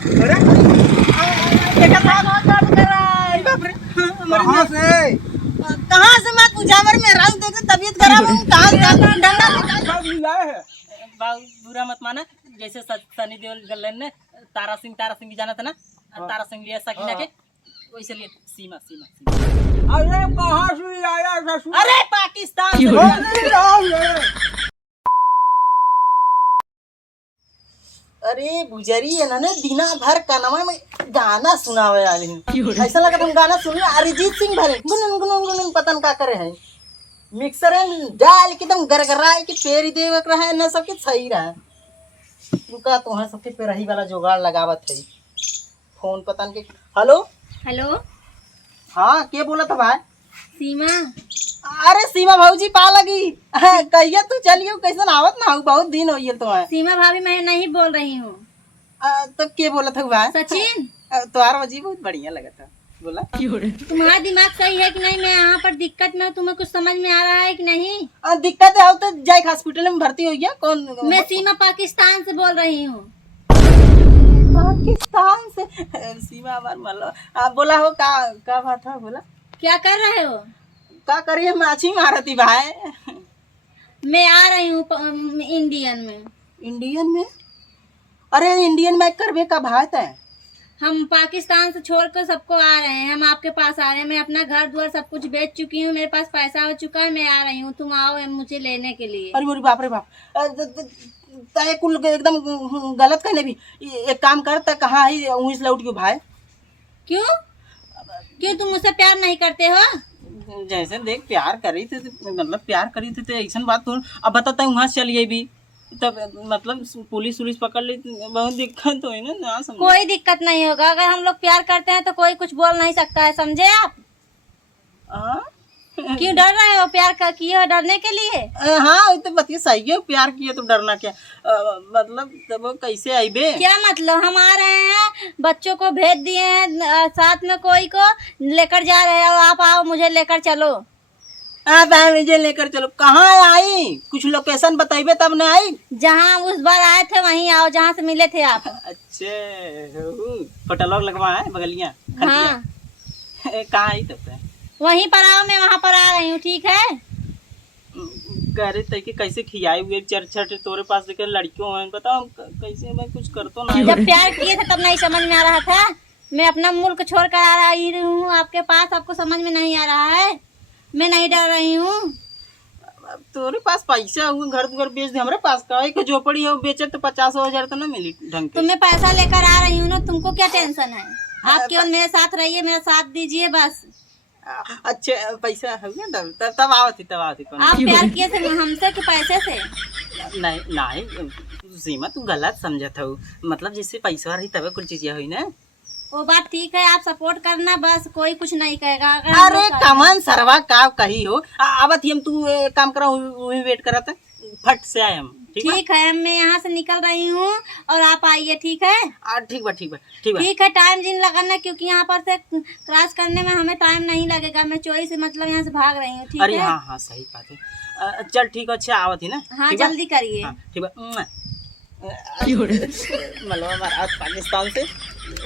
अरे बेटा बहुत दर्द कर रहा है। बाप रे, कहाँ से? कहाँ से मत पूछा, मेरा देखो तबीयत खराब है। कहाँ डंडा सब मिलाए है। बुरा मत माना, जैसे सनी देओल गलन ने तारा सिंह भी जाना था ना, तारा सिंह लिया सकीना के, वैसे लिए सीमा सीमा सीमा। अरे कहाँ से आया ससुर? अरे पाकिस्तान से। अरे बुजरी है ना ने दिना भर कानवा में गाना सुनावे आले हैं। ऐसा लगा तुम गाना सुन अरिजीत सिंह भरे गुनगुन गुनगुन गुनगुन पतन का करे है। मिक्सर में डाल के एकदम गरगराए के पेरी देवे रहा है ना, सबके सही रहा। रुका तो है सबके पेरही वाला जुगाड़ लगावत है। फोन पतन के हेलो हेलो हाँ के बोला था भाई? सीमा। अरे सीमा भाऊजी पा लगी कहिया तू चलियो कैसन आवत ना हो, बहुत दिन हो ये तो है। सीमा भाभी मैं नहीं बोल रही हूँ। तब के बोला था भाई? सचिन तुम्हारा वजी बहुत बढ़िया लगा था, बोला तुम्हारा दिमाग सही है कि नहीं? मैं यहाँ पर दिक्कत में हूँ, तुम्हें कुछ समझ में आ रहा है कि नहीं? दिक्कत है तो जाए हॉस्पिटल में भर्ती हो गया। कौन? मैं सीमा पाकिस्तान से बोल रही हूँ। पाकिस्तान से? सीमा हमार मतलब आप बोला हो का बात है? बोला क्या कर रहे हो? का करिए माछी मारती भाई। मैं आ रही हूँ इंडियन में। इंडियन में? अरे इंडियन में करबे का भाई है। हम पाकिस्तान से छोड़कर सबको आ रहे हैं, हम आपके पास आ रहे हैं। मैं अपना घर द्वार सब कुछ बेच चुकी हूँ, मेरे पास पैसा हो चुका है, मैं आ रही हूँ। तुम आओ मुझे लेने के लिए। अरे मोरी बाप रे बाप, तय कुल एकदम गलत कहने भी। एक काम कर त कहाँ है वहीं से लौट गयो भाई। क्यों क्यों तुम मुझसे प्यार नहीं करते हो? जैसे देख प्यार करी थी मतलब प्यार करी थी तो ऐसा बात तो अब बताता हूँ वहाँ से चलिए भी तब मतलब पुलिस उलिस पकड़ ली बहुत दिक्कत हो ना समझे। कोई दिक्कत नहीं होगा, अगर हम लोग प्यार करते हैं तो कोई कुछ बोल नहीं सकता है, समझे आप? क्यों डर रहे हो? प्यार का किए हो डरने के लिए? हाँ तो बतिए सही है, प्यार किए तो डरना क्या। मतलब तब कैसे आईबे? क्या मतलब? हम आ रहे हैं, बच्चों को भेज दिए हैं, साथ में कोई को लेकर जा रहे हो, आप आओ मुझे लेकर चलो। आप मुझे लेकर चलो। कहाँ आई? कुछ लोकेशन बताइबे तब न आई। जहाँ उस बार आए थे वहीं आओ जहाँ से मिले थे आप। अच्छे होटल लगवा है बगलिया। हाँ कहाँ आई तब? वहीं पर आओ, मैं वहाँ पर आ रही हूँ, ठीक है? कह रहे थे कि कैसे खियाई हुए चरचर तोरे पास देखे लड़कियों हैं, बताओ कैसे मैं कुछ कर तो नहीं। जब प्यार किए थे तब नहीं समझ में आ रहा था? मैं अपना मुल्क छोड़ कर आ रही हूँ आपके पास, आपको समझ में नहीं आ रहा है? मैं नहीं डर रही हूँ। तोरे पास पैसा हुआ घर दुआर बेच दे, हमारे पास का एक झोपड़ी है बेचे तो 50,000 तो ना मिली ढंग तो मैं पैसा लेकर आ रही हूँ ना, तुमको क्या टेंशन है? आप केवल मेरे साथ रहिए, मेरा साथ दीजिए बस। अच्छे पैसा है तब आओ थी आप प्यार किए थे हमसे कि पैसे से? नहीं नहीं सीमा तू गलत समझा था, मतलब जिससे पैसा रही तब कुछ चीजें हुई ना। वो बात ठीक है, आप सपोर्ट करना बस, कोई कुछ नहीं कहेगा। अरे कमन सरवा का कही हो आवत हम तू काम करा वही वेट करा था फट से आए हम। ठीक है मैं यहाँ से निकल रही हूँ और आप आइए, ठीक है? ठीक है टाइम जिन लगाना, क्योंकि यहाँ पर से क्रॉस करने में हमें टाइम नहीं लगेगा। मैं चोरी से मतलब यहाँ से भाग रही हूँ, ठीक है? अरे हाँ सही बात है। चल ठीक है, अच्छा आवत ही ना। हाँ जल्दी करिए। हाँ, ठीक है। मतलब हमारा पाकिस्तान से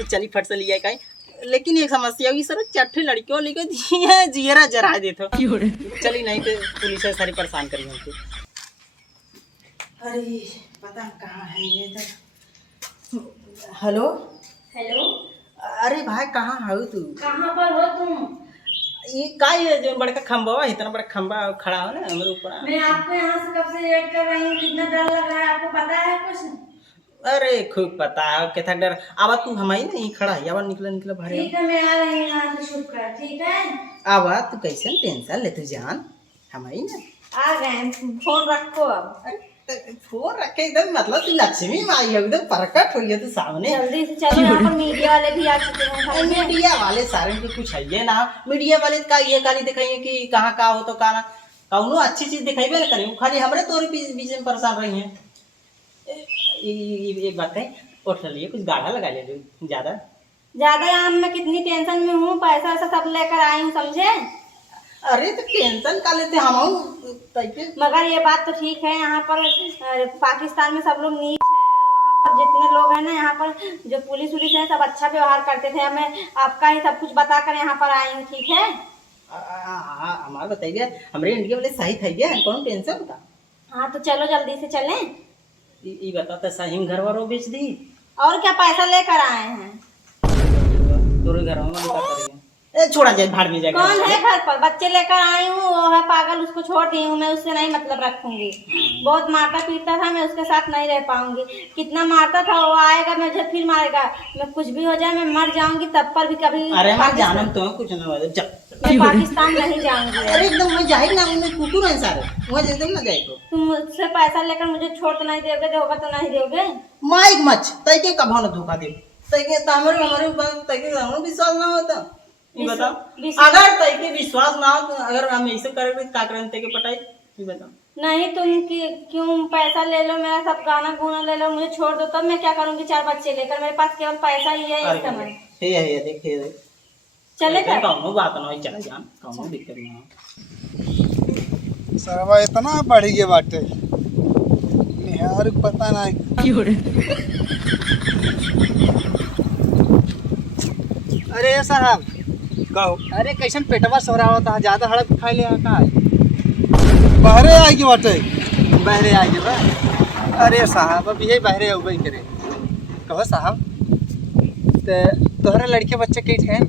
चली फट से लिया कहीं, लेकिन एक समस्या हुई सर, चट्टे लड़कियों लेकर जियरा जरा देते चली नहीं तो पुलिस सारी परेशान करी हमको। अरे पता कहाँ है ये तो। हेलो हेलो अरे भाई कहाँ हो तू? कहाँ पर हो तुम? ये का ये जो बड़का खंबा है, इतना बड़ा खंबा खड़ा हो ना हमारे ऊपर। मैं आपको यहाँ से कब से वेट कर रही हूँ, कितना डर लग रहा है आपको पता है कुछ? अरे खूब पता है क्या डर। आवा तू हमारी नहीं खड़ा है, आवा निकला भाई। ठीक है मैं आ रही हूँ यहाँ से, छुप कर, ठीक है? आवा तू कैसे टेंशन ले तू जान हमारी ना। आ गए, फोन रखो अब। फोन रखे एकदम मतलब तू लक्ष्मी माई है, एकदम प्रकट हुई है तू सामने। जल्दी से चलो, यहाँ पर मीडिया वाले भी आ चुके हैं। मीडिया वाले सारे को कुछ है ना, मीडिया वाले का ये काली दिखाइए कि कहाँ का हो तो कहाँ कौनो अच्छी चीज दिखाई ना करें, खाली हमारे तोरे बीच में परेशान रही है। एक बात है, उठ लिए कुछ गाढ़ा लगा ले ज्यादा यहाँ मैं कितनी टेंशन में हूँ, पैसा वैसा सब लेकर आई हूँ, समझे? अरे तो टेंशन का लेते हम मगर ये बात तो ठीक है, यहाँ पर पाकिस्तान में सब लोग नीच है, वहाँ जितने लोग हैं ना यहाँ पर जो पुलिस उलिस है सब अच्छा व्यवहार करते थे। मैं आपका ही सब कुछ बताकर यहाँ पर आई हूँ, ठीक है? हमारा बताइए, हमारे इंडिया वाले सही था ये, कौन टेंशन का। हाँ तो चलो जल्दी से चलें। ये बताता सही घर वालों बेच दी और क्या पैसा लेकर आए हैं? तोरे घर में क्या करेंगे? ए छोड़ा जाए, भाड़ में जाएगा। कौन है घर पर? बच्चे लेकर आई हूँ, वो है पागल, उसको छोड़ दी हूँ। मैं उससे नहीं मतलब रखूंगी। बहुत मारता पीटता था, मैं उसके साथ नहीं रह पाऊंगी। कितना मारता था, वो आएगा मुझे फिर मारेगा। मैं कुछ भी हो जाए, मैं मर जाऊंगी तब पर भी कभी। अरे मैं जानम तो कुछ ना हो जा। मैं पाकिस्तान नहीं जाऊंगी। अरे एकदम मैं जाए ना, मैं कुकुर है सारे, मैं एकदम ना जाए तो। तुम मुझसे पैसा लेकर मुझे छोड़ तो नहीं दोगे? दोगा तो नहीं दोगे? माइक मच तय के कभाव ना धोखा दे, तय के हमारे ऊपर तय के हमरो विश्वास ना होता। ये बताओ, अगर तय के विश्वास ना हो तो अगर हम ऐसे करेंगे तो का करें तय के पटाई? ये बताओ। नहीं तुम क्यों पैसा ले लो, मेरा सब गाना गुना ले लो, मुझे छोड़ दो, तब मैं क्या करूंगी 4 बच्चे लेकर? मेरे पास केवल पैसा ही है इस समय। हे देख चलेगा? कौनो बात ना हो, चला जान, कौनो दिक्कत ना हो। सरवा इतना बढ़ गया बाटे, निहार पता नहीं। अरे साहब, कहो अरे कैसन पेटवा सोरा होता, ज्यादा हड़प खा लिया का? बहरे आई के बाटे। बहरे आ गए बा? अरे साहब अब यही बहरे उबई करे। कहो साहब, तोहरे लड़के बच्चे के हैं?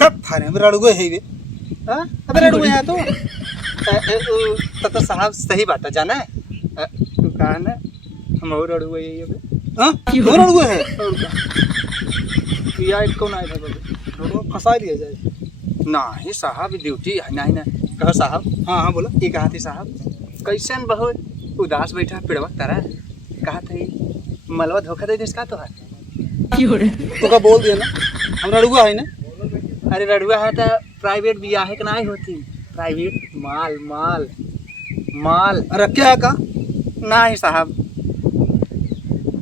तब थाने में रड़गो है वे। हाँ? अबे रड़ुए हैं तो साहब सही बात है, जाना है तू कहा ना हम और रड़ुए ये हां क्यों रड़गो है? या एक कौन आया था बाबू? रड़गो फंसा दिया जाए। नहीं साहब, ड्यूटी है नहीं ना। कहो साहब। हाँ बोला। ये कहा थी साहब, कैसन बहुत उदास बैठा पिड़वा तारा, कहा था मलवा धोखा दे इसका तो है। तो का बोल दिया ना, हम रड़गो है ना। अरे रड़ुआ है तो प्राइवेट बियाह के नहीं होती, प्राइवेट माल माल माल। अरे क्या का? नहीं साहब,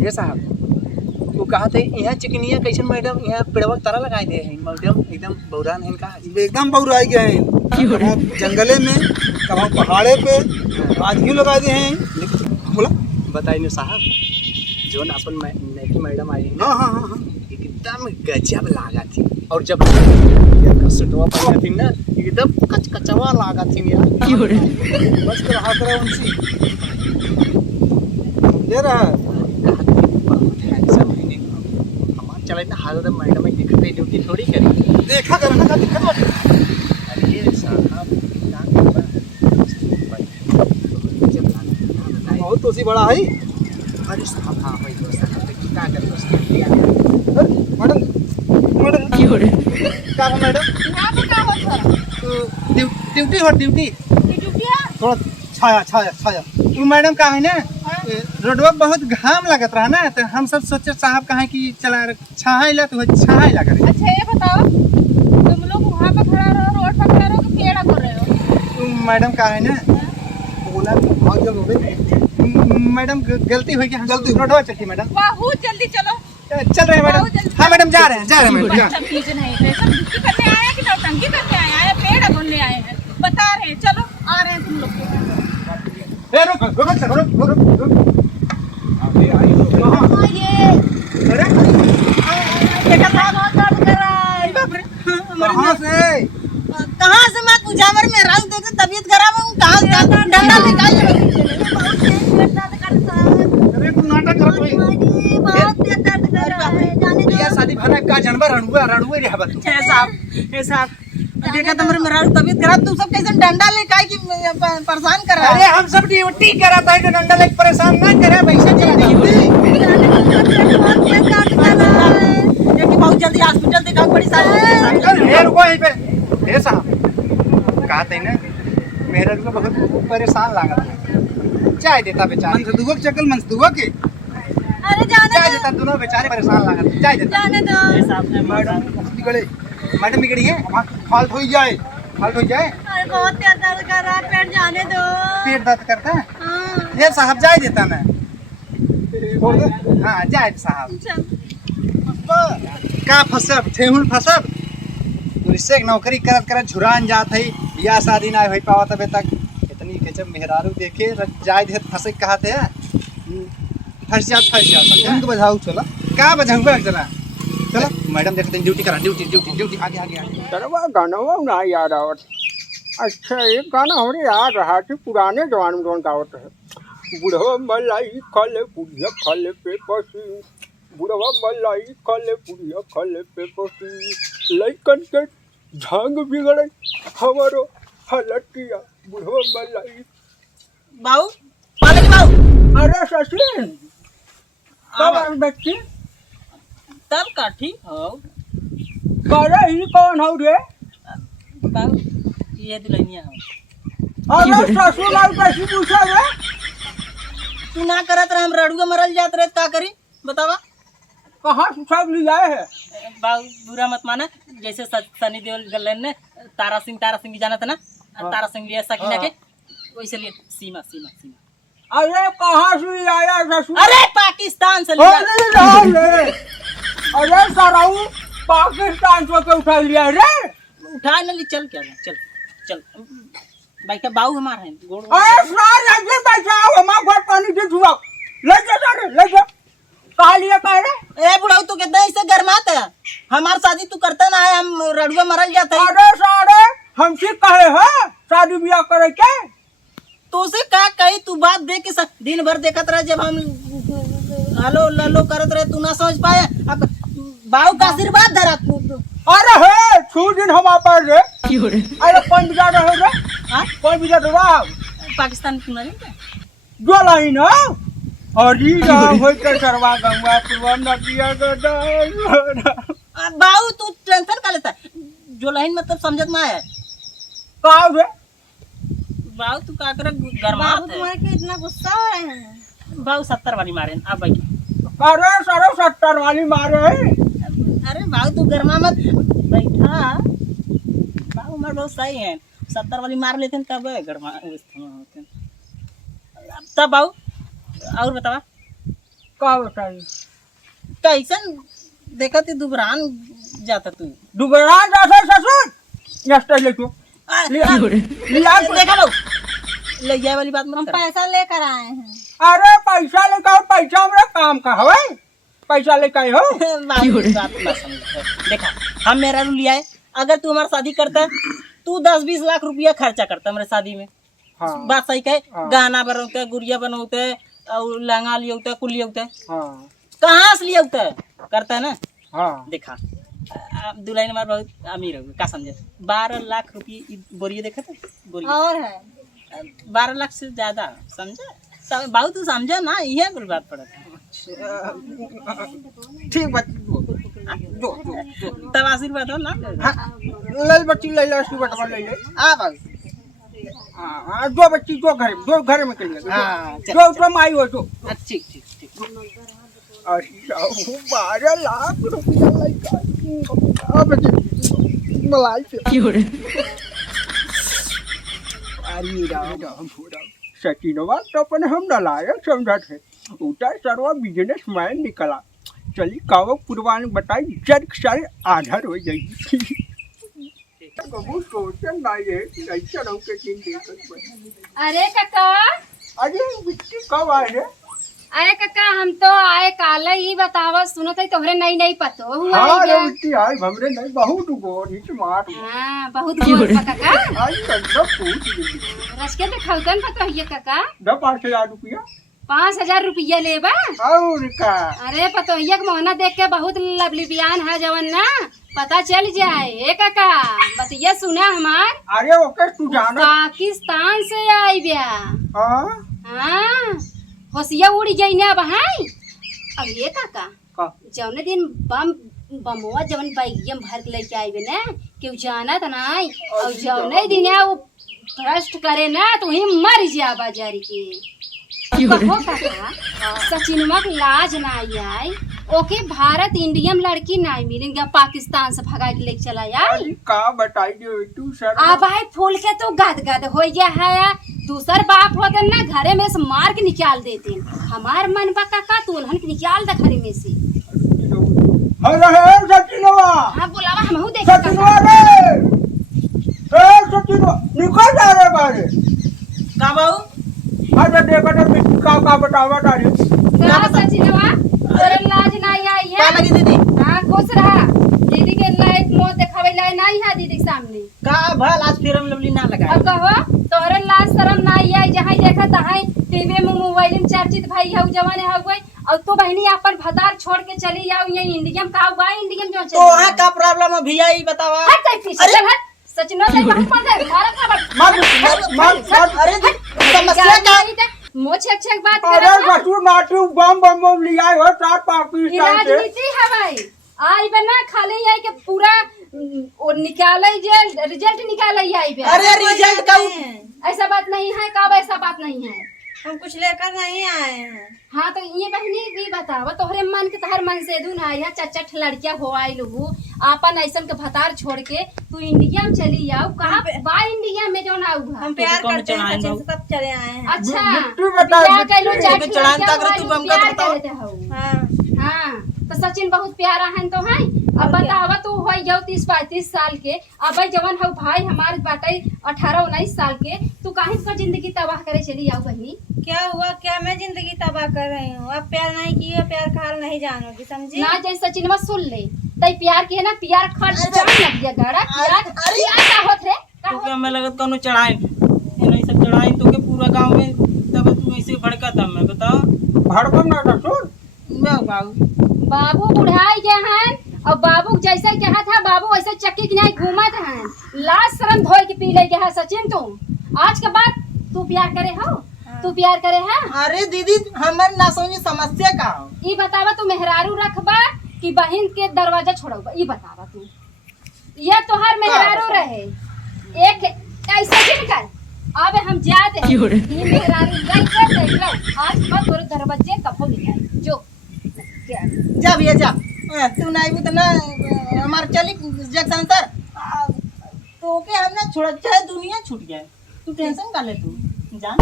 ये साहब वो कहा थे यहाँ चिकनिया कैसन मैडम यहाँ पेड़वा तारा लगाए दे हैं मैडम, एकदम बौरान है कहा एकदम बउर आई गए हैं। कभी जंगले में, कभी पहाड़े पे, आज क्यों लगा दे हैं? बोला बताइए साहब, जो ना अपन नैकी मैडम आई है ना, हाँ एकदम गजब लागा थी। और जब सुटवा पड़ी थी ना, एकदम कचकचवा लागा थी यार। बस कर रहा करा उनसी दे रहा है। हमारे चले ना हाल मैडम में दिखते ड्यूटी थोड़ी करी, देखा कर ना, का दिक्कत बाटे। अरे साहब बहुत तोसी बड़ा है। अरे साहब हाँ भाई दोस्त क्या कर दोस्त मैडम मैडम क्या मैडम ड्यूटी हो ड्यूटी थोड़ा छाया छाया छाया। वो मैडम का है ना, रोडवा बहुत घाम लगत रहा ना, तो हम सब सोचे साहब कहा कि चला छाहा ला तो छाहा ला करे। अच्छा ये बताओ, तुम लोग वहाँ पे खड़ा रहो, रोड पर खड़ा रहो कि पेड़ कर रहे हो? मैडम का है ना, बोला भाग जब हो गई मैडम गलती हुई कि हम गलती रोडवा चलती मैडम। बहुत जल्दी चलो। चल रहे हैं मैडम। हाँ मैडम जा रहे हैं मैडम। अच्छा चीज नहीं है, सब ड्यूटी करने आए हैं कि नौटंकी करने आए हैं? पेड़ बोलने आए हैं, बता रहे हैं। चलो आ रहे हैं तुम लोग को। ए रुक रुक रुक रुक। कहाँ से? कहाँ से मैं कुजावर में रंग देते तबीयत खराब है, कहाँ से डंडा निकाल अरे तू नाटक कर रही है। शादी भरा का जानवर रणुए रे हबत। ए साहब देखा तुम्हारे मेरा तबीयत खराब, तुम सब कैसे डंडा ले काहे की परेशान कर रहा अरे हम सब ड्यूटी करा था, डंडा लेके परेशान ना करे, पैसा चला ड्यूटी। बहुत जल्दी हॉस्पिटल दिखाओ, बड़ी सारी। ए रुको यहीं पे। ए साहब कहते हैं ना, मेरे को बहुत परेशान लगा था, चाय देता बेचारे मंसदुआ के चक्कर मंसदुआ के अरे जाने चाय देता, दोनों बेचारे परेशान लगा था, चाय देता। जाने दो। मैडम बिगड़ी है, फाल्ट हो जाए। अरे बहुत दर्द कर रहा है, पेट जाने दो। पेट दर्द करता है। हाँ। ये साहब चाय देता मैं। छोड़ दे। हाँ जाए साहब। चल। का फसब ठेहुन फसब इससे नौकरी करत करत झुरान जात है, बियाह शादी ना हो पावा तबे तक इतनी गजब मेहरारू देखे जाय देत फसे कहते हैं। फंस जा समझा। उनको बजाओ चला का बजाऊंगा चला चला मैडम देखते हैं ड्यूटी करा ड्यूटी आगे आगे सरवा गानवा ना याद आवत। अच्छा एक गाना हमरे याद रहा कि पुराने जमाने में कौन गावत है। बुढ़वा मलाई खले पुड़िया खले पे पसी, बुढ़वा मलाई खले पुड़िया खले पे पसी, लइकन के झांग बिगड़े हमारो हलटिया बुढ़वा मलाई। बाऊ पाले बाऊ अरे सचिन कब बच्ची तब काठी हो करे ही कौन हो रे। बाबू ये दुल्हनिया हो। अरे ससुर लाल कैसी पूछा रे। तू ना करत रहे हम रड़ुआ मरल जात रहे का करी बतावा। कहाँ से सब ले आए है। बाबू बुरा मत माना, जैसे सनी देओल गलन ने तारा सिंह भी जाना था ना, तारा सिंह लिया सकीना के, वैसे लिए सीमा सीमा सीमा। अरे कहाँ से ले आया ससुर। अरे पाकिस्तान से लिया। अरे सराऊ पाकिस्तान से क्यों उठा लिया रे। उठा न ली चल क्या चल चल भाई का बाऊ हमारा है गोड़। अरे सार लगे बचाओ हमारा घर पानी से छुआओ ले जा सारे ले जा। कहा लिया कह रे। ए बुढ़ाऊ तू कितना इससे गरमात है। हमार शादी तू करता ना है, हम रड़ुआ मरल जाते हैं। अरे सारे हमसे कहे है शादी ब्याह करे के। तो उसे का कही तू बात दे के दिन भर देखत रहे, जब हम हलो ललो करत रहे तू ना समझ पाए। अब बाऊ का आशीर्वाद धरा तू। अरे है छू दिन हमारे पास रे। अरे कौन बिजा रहे रे। हाँ? कौन बिजा रहा पाकिस्तान तू ना नहीं जो लाइन है हरी राम होय के सरवा गंगा पूर्व नदिया गदा। बाऊ तू टेंशन का लेता है? जो लाइन मतलब समझत ना है। कहा रे। बाऊ तू का करे बाबू गरमात है। तुम्हारे के इतना गुस्सा हो रहे हैं। बाऊ 70 वाली मारे अब भाई। अरे सारे 70 वाली मारे है। अरे बाऊ तू गरमा मत बैठा। बाऊ मार बहुत सही है, 70 वाली मार लेते हैं तब गरमा होते हैं। तब बाऊ और बतावा का बताई कैसन देखा थी दुबरान जाता तू। दुबरा जाता ससुर नष्ट ले तू लिया देखा बाऊ ले जाए वाली बात हम मत कर। पैसा लेकर आए हैं। अरे पैसा लेकर पैसा मेरा काम का हवे पैसा लेकर हो। बात मत समझ। देखा हम मेरा रू लिया है, अगर तू हमारी शादी करता तू 10-20 लाख रुपया खर्चा करता मेरे शादी में। हाँ बात सही कहे। हाँ। गाना बनौते है, गुड़िया बनौते है, और लहंगा लिया होता है, कुल लिया होता है। हाँ कहाँ से लिया होता है करता है ना। हाँ देखा दुल्हन हमारा बहुत अमीर हो का समझे। 12 लाख रुपये बोरिए देखा था बोरिए। और है 12 लाख से ज्यादा समझा बाबू तू समझा ना, यह कुल बात पड़ा था। ठीक बच्ची जो तब आशीर्वाद हो ना। ले बच्ची ले ले इसकी बटवा ले ले। आ बाबू हाँ जो बच्ची जो घर में के लिए हाँ, चल, जो तुम आई हो जो। ठीक ठीक ठीक। 12 लाख रुपया लगा अब मलाई से अरे राम सचिनवा तो अपन हम नलायक समझा थे उटा सरवा बिजनेसमैन निकला। चली काव पुरवान बताई जग सारे आधार हो जाएगी। कबू सोचन नहीं है कि ऐसा रहो के दिन देख। अरे काका अरे बिट्टी कब आए रे। अरे काका हम तो आए काल ही बतावा सुनो तो तोहरे नई नई पतो हुआ हाँ है रे क्या? बिट्टी आई हमरे नहीं बहुत गोर हिच मार हाँ बहुत गोर बा काका। आई सब पूछ ली रसके में खौतन पतो है काका। 5,000 रुपया 5,000 रुपया लेबा। और का अरे पतोहिया के मोहना देख के बहुत लबलिबियान है जवन ना पता चल जाए। ए काका बतिया सुना हमार अरे ओके तू जाना पाकिस्तान से आई ब्या। हाँ हाँ होशिया उड़ी जाई ना बहाई। अब ये काका का जौने दिन बम बमुआ जवन बैगियम भर के लेके आई बे ना केहू जानत नाई और जौने दिन वो भ्रष्ट करे ना तो ही मर जा बाजारी के। कहो काका सचिनवा के लाज ना आई ओके भारत इंडियन लड़की नहीं मिलेंगे पाकिस्तान से भगा के लेके चला यार। अरे का बताई दे तू सर अब आई फूल के तो गदगद हो गया है। दूसर बाप होते ना घरे में से मार के निकाल देते। हमार मन बा काका तू उन्हन के निकाल दे घरे में से। अरे सचिनवा हाँ बुलावा हमहू देख सचिनवा रे ए सचिनवा निकल जा रे बारे का बाबू अरे देखो तो का बतावा तारी का सचिनवा तोरे लाज नहीं आई का है। लगी दीदी हाँ खुश रहा। दीदी के लायक मुंह दिखावे लायक नहीं है दीदी के सामने। का भल आज फिर हम लवली ना लगा अब कहो तोहरे लाज शरम नहीं आई जहाँ देखा तहाँ टीवी में मोबाइल में चर्चित भाई है जवाने हो गई और तू बहनी अपन भतार छोड़ के चली जाओ ये इंडियम का हुआ इंडियम जो तो वहाँ का प्रॉब्लम है भैया ही बतावा हट जाए पीछे चल हट सचिनो से बहुत पड़ जाए भारत का मत अरे समस्या का मोछे अच्छे बात अरे कर कसूर नाटू बम बम लिया हो 4 पाकिस्तान से राजनीति है भाई आई बना खाली आई के पूरा और निकाले जे रिजल्ट निकाले आई बे अरे रिजल्ट का ऐसा बात नहीं है कब ऐसा बात नहीं है हम कुछ लेकर नहीं आए हैं। हाँ तो ये बहनी भी बतावा तोहरे मन के तहर मन से दून आई है चच्चट लड़कियां हो आई लू आपन ऐसन के भतार छोड़ के तू इंडिया में चली जाओ कहाँ बा इंडिया में जो ना हुआ हम प्यार करते हैं सचिन से तब चले आए हैं। अच्छा मिट्टी बता क्या कहलो मिट्टी के चढ़ान तक रे तू बमका प्यार बताओ। करते हो हाँ हाँ तो सचिन बहुत प्यारा है तो है अब बतावा तू हो जाओ 30-35 साल के अब भाई जवन हो भाई हमारे बाटे 18-19 साल के तू काहे का जिंदगी तबाह करे चली जाओ बहनी क्या हुआ क्या मैं जिंदगी तबाह कर रही हूँ। अब प्यार नहीं किए प्यार का हाल नहीं जानोगी समझी। ना जैसे सचिन सुन ले तई प्यार के ना प्यार खर्च जान लग गया गड़ा प्यार प्यार का होत रे तो क्या मैं लगत कोनो चढ़ाई नहीं सब चढ़ाई तो के पूरा गांव में तब तू ऐसे भड़का था मैं बताओ भड़कम ना कसूर मैं बाबू बाबू बुढ़ाई गए हैं और बाबू जैसे कहा था बाबू ऐसे चक्की के नहीं घूमत हैं लाश शर्म धोए के पी ले गया है सचिन तुम आज के बाद तू प्यार करे हो तू प्यार करे है। अरे दीदी हमारे ना समझी समस्या का हो ये बतावा तू मेहरारू रखबा कि बहन के दरवाजा छोड़बा ये बतावा तू ये तोहार मेहरारू रहे एक ऐसे जिनकर अब हम जाते हैं ये मेहरारू गई कर दे लो आज बाद तोरे दरवाजे कपो मिलाए जो क्या जा भैया जा तू नहीं भी तो ना हमारे चली जंक्शन तर तो के हमने छोड़ चाहे दुनिया छूट जाए तू टेंशन का ले तू जान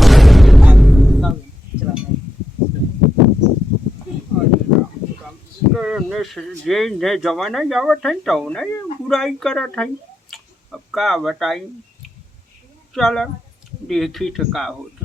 चला जे जमाना जावत है तो ना ये बुराई करत है अब का बताई चल देखी तो का होता